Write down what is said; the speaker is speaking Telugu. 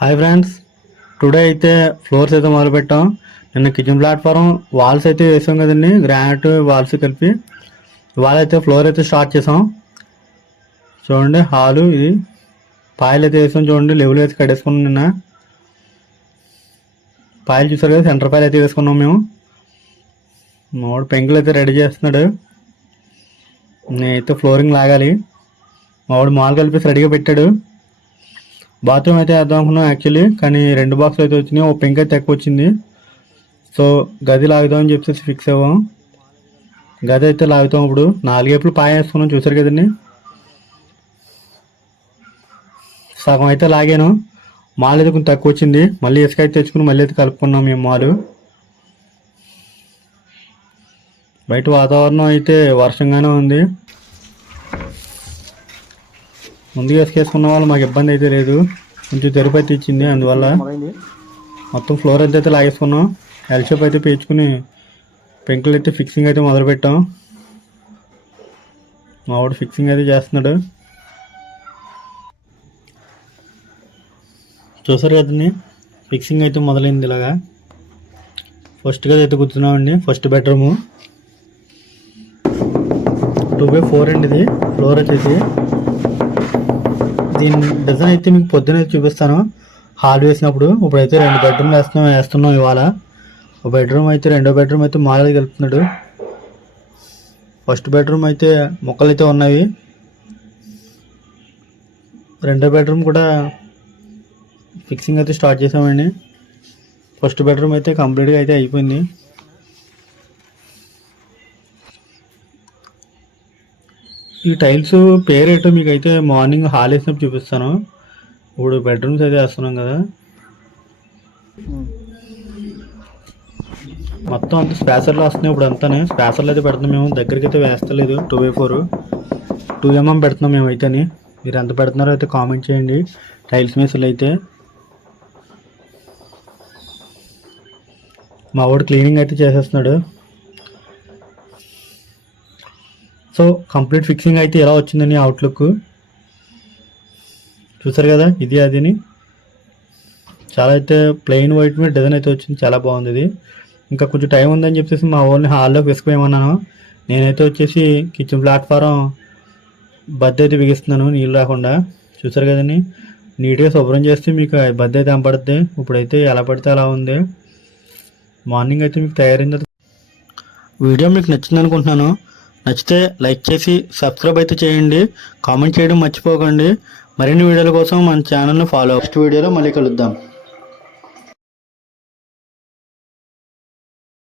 హాయ్ ఫ్రెండ్స్ టుడే అయితే ఫ్లోర్స్ అయితే మొదలు పెట్టాం నిన్న కిచెన్ ప్లాట్ఫారం వాల్స్ అయితే వేసాం కదండి. గ్రానైట్ వాల్స్ కలిపి. వాల్ అయితే ఫ్లోర్ అయితే స్టార్ట్ చేసాం. చూడండి హాలు ఇది పాయలు అయితే వేసాం చూడండి. లెవెల్ అయితే కట్టేసుకున్నాం నిన్న. పాయలు చూసారు కదా సెంటర్ పాయలు అయితే వేసుకున్నాం మేము. మావాడు పెంకులు అయితే రెడీ చేస్తున్నాడు. నేనైతే ఫ్లోరింగ్ లాగాలి. మావాడు మాల్ కలిపేసి రెడీగా పెట్టాడు. బాత్రూమ్ అయితే వేద్దాం అనుకున్నాం యాక్చువల్లీ కానీ రెండు బాక్స్ అయితే వచ్చినాయి. ఒక పింక్ అయితే ఎక్కువ వచ్చింది. సో గది లాగుదాం అని చెప్పేసి ఫిక్స్ అవ్వాం గది అయితే లాగుతాం ఇప్పుడు. నాలుగేపులు పాయ వేసుకున్నాం. చూసారు కదండి? సగం అయితే లాగాను. మాల్ అయితే కొంచెం తక్కువ వచ్చింది. మళ్ళీ ఇసుక అయితే తెచ్చుకుని మళ్ళీ అయితే కలుపుకున్నాం మేము మాలు. బయట వాతావరణం అయితే వర్షంగానే ఉంది. ముందుగా వేసుకేసుకున్న వాళ్ళు మాకు ఇబ్బంది అయితే లేదు. కొంచెం తెరుపు అయితే ఇచ్చింది. అందువల్ల మొత్తం ఫ్లోర్ అయితే అయితే లాగేసుకున్నాం. ఎల్ షేప్ అయితే పేర్చుకుని పెంకులు అయితే ఫిక్సింగ్ అయితే మొదలు పెట్టాం మా వాడు ఫిక్సింగ్ అయితే చేస్తున్నాడు. చూసారు కదండి ఫిక్సింగ్ అయితే మొదలైంది ఇలాగా. ఫస్ట్ గది అయితే కూర్చున్నామండి. First bedroom two by four అండి ఇది. ఫ్లోర్ వచ్చేసి. దీని డిజైన్ అయితే మీకు పొద్దున చూపిస్తాను. హాల్ వేసినప్పుడు ఇప్పుడైతే రెండు బెడ్రూమ్ వేస్తున్నాం వేస్తున్నాం ఇవాళ. ఒక బెడ్రూమ్ అయితే రెండో బెడ్రూమ్ అయితే మాలది కలుపుతున్నాడు. ఫస్ట్ బెడ్రూమ్ అయితే మొక్కలు అయితే ఉన్నాయి రెండో బెడ్రూమ్ కూడా ఫిక్సింగ్ అయితే స్టార్ట్ చేసామండి. ఫస్ట్ బెడ్రూమ్ అయితే కంప్లీట్గా అయితే అయిపోయింది. ఈ టైల్స్ పేరేటో మీకు అయితే మార్నింగ్ హాల్ వేసినప్పుడు చూపిస్తాను. ఇప్పుడు బెడ్రూమ్స్ అయితే వేస్తున్నాం కదా. మొత్తం అంత స్పేసర్లో వస్తున్నాయి ఇప్పుడు అంతానే. స్పేసర్లో అయితే పెడుతున్నాం మేము. దగ్గరికి అయితే వేస్తలేదు. Two by four. Two MM పెడుతున్నాం మేము అయితేని. మీరు ఎంత పెడుతున్నారో అయితే కామెంట్ చేయండి. టైల్స్ మేసులు అయితే. మా వాడు క్లీనింగ్ అయితే చేసేస్తున్నాడు. సో కంప్లీట్ ఫిక్సింగ్ అయితే ఎలా వచ్చిందని అవుట్లుక్ చూసారు కదా ఇది అదిని. చాలా అయితే ప్లెయిన్ వైట్ మీద డిజైన్ అయితే వచ్చింది చాలా బాగుంది ఇది. ఇంకా కొంచెం టైం ఉందని చెప్పేసి మా ఓన్లీ హాల్లోకి వేసుకోమన్నాను నేనైతే వచ్చేసి కిచెన్ ప్లాట్ఫారం బద్ద అయితే బిగిస్తున్నాను నీళ్ళు రాకుండా. చూసారు కదండి నీట్గా శుభ్రం చేస్తే మీకు బద్ద అయితే అంపడుద్ది ఇప్పుడైతే ఎలా పడితే అలా ఉంది. మార్నింగ్ అయితే మీకు తయారైంది వీడియో మీకు నచ్చింది అనుకుంటున్నాను. నచ్చితే లైక్ చేసి సబ్స్క్రైబ్ అయితే చేయండి. కామెంట్ చేయడం మర్చిపోకండి. మరిన్ని వీడియోల కోసం మన ఛానల్ను ఫాలో నెక్స్ట్ వీడియోలో మళ్ళీ కలుద్దాం.